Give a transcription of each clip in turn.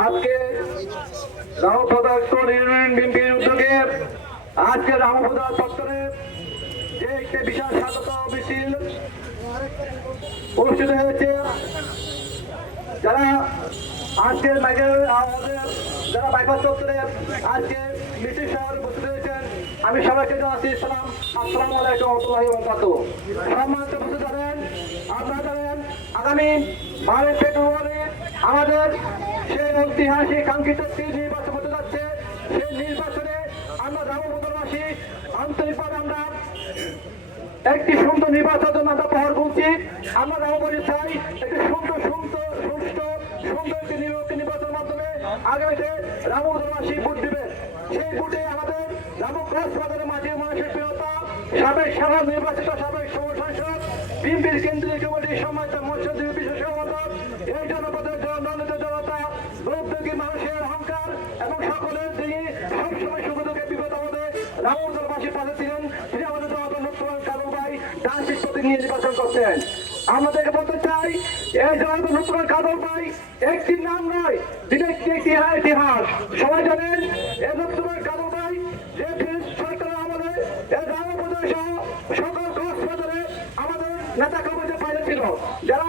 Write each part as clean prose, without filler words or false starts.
আজকে রামপদার ইউনিয়ন বিএনপির উদ্যোগে আজকে রামপদার চত্বরে যে একটি বিশাল স্বাগত মিছিল অনুষ্ঠিত হয়েছে। যারা আজকের যারা বাইপাস চত্বরে আজকে মিছিল শহরে উপস্থিত হয়েছেন, আমি সবাইকে জানাচ্ছি সালাম, আসসালামু আলাইকুম ওয়া রাহমাতুল্লাহি ওয়া বারাকাতুহু। সম্মানিত উপস্থিত জানেন, আপনারা জানেন আগামী 12 ফেব্রুয়ারি আমাদের সেই ঐতিহাসিক কাঙ্ক্ষিত নির্বাচন হতে যাচ্ছে। সেই নির্বাচনে আমরা রামপদবাসী আন্তরিকভাবে আমরা একটি সুন্দর নির্বাচনের জন্য আমরা প্রহার করছি। আমরা রামপদে চাই একটি সুন্দর একটি নির্বাচনের মাধ্যমে আগামীতে রামপদবাসী ভোট দিবে। সেই ভোটে আমাদের রামক্রসবাজারের মাঝে মানুষের প্রিয়তা সাবেক সাধারণ নির্বাচিত সাবেক সংসদ বিএনপির কেন্দ্রীয় কমিটির সম্মানিত মৎস্যজীবী বিশেষ সভাপতি এই জনপদের জনতা প্রত্যেকটি মানুষের অহংকার এবং সকলের যিনি সবসময় সুযোগে বিপদ আমাদের রামপদবাসীর পাশে ছিলেন, তিনি আমাদের জনতা মুক্তমান কালু ভাই ডান্সিক প্রতীক নিয়ে নির্বাচন করছেন। আমাদেরকে বলতে চাই, এই জনতা মুক্তমান কালু ভাই একটি নাম নয়, তিনি একটি ইতিহাস। সবাই জানেন এই মুক্তমান কালু ভাই যে সরকারের আমলে এই রামপদের সহ সকল কক্সবাজারে আমাদের নেতা কর্মীদের পাশে ছিল, যারা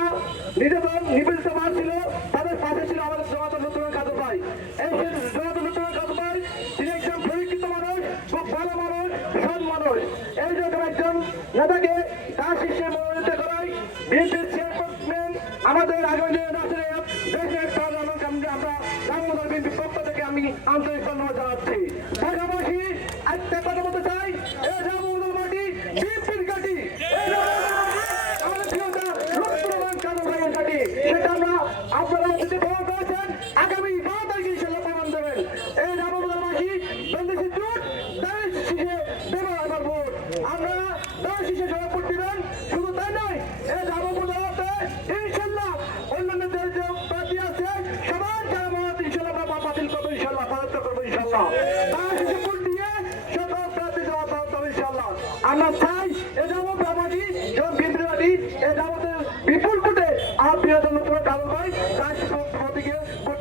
নির্যাতন নিপীড়িত ছিল তাদের পাশে ছিল আমাদের জনতা মুক্তমান কালু ভাই। এই জনতা মুক্তমান কালু ভাই তিনি একজন পরীক্ষিত মানুষ, খুব ভালো মানুষ, সৎ মানুষ। এই রকম একজন নেতাকে তার শিষ্যে মনোনীত করাই বিএনপির চেয়ারম্যান আমাদের আগামী দিনে আমরা রামপদ বিএনপির পক্ষ থেকে আমি আন্তরিক ধন্যবাদ জানাচ্ছি। ঢাকাবাসী একটা কথা বলতে চাই, এই রামপদ মাটি বিএনপির ঘাঁটি, আমাদের প্রিয়তা মুক্তমান কালু ভাইয়ের ঘাঁটি। সেটা আমরা আপনারা যদি প্রমাণ করেছেন, আগামী 12 তারিখে ইনশাআল্লাহ প্রমাণ দেবেন। এই রামপদবাসী বন্দেশি জোট তাদের শীষে দেব আমার ভোট, আমরা তাদের শীষে সবাই ভোট দিবেন। শুধু তাই নয়, এই রামপদতে ইনশাআল্লাহ অন্যান্য যে প্রার্থী আছে সবার যারা মত ইনশাআল্লাহ আমরা বাতিল করবো, ইনশাআল্লাহ পরাস্ত করবো, ইনশাআল্লাহ তার শীষে ভোট দিয়ে সকল প্রার্থী যাওয়া হবে ইনশাআল্লাহ। আমরা চাই এই রামপদবাসী যখন বিদ্রোহী এই রামপদের বিপুল ভোটে আর প্রিয়তম কালু ভাই তার প্রতীকে ভোট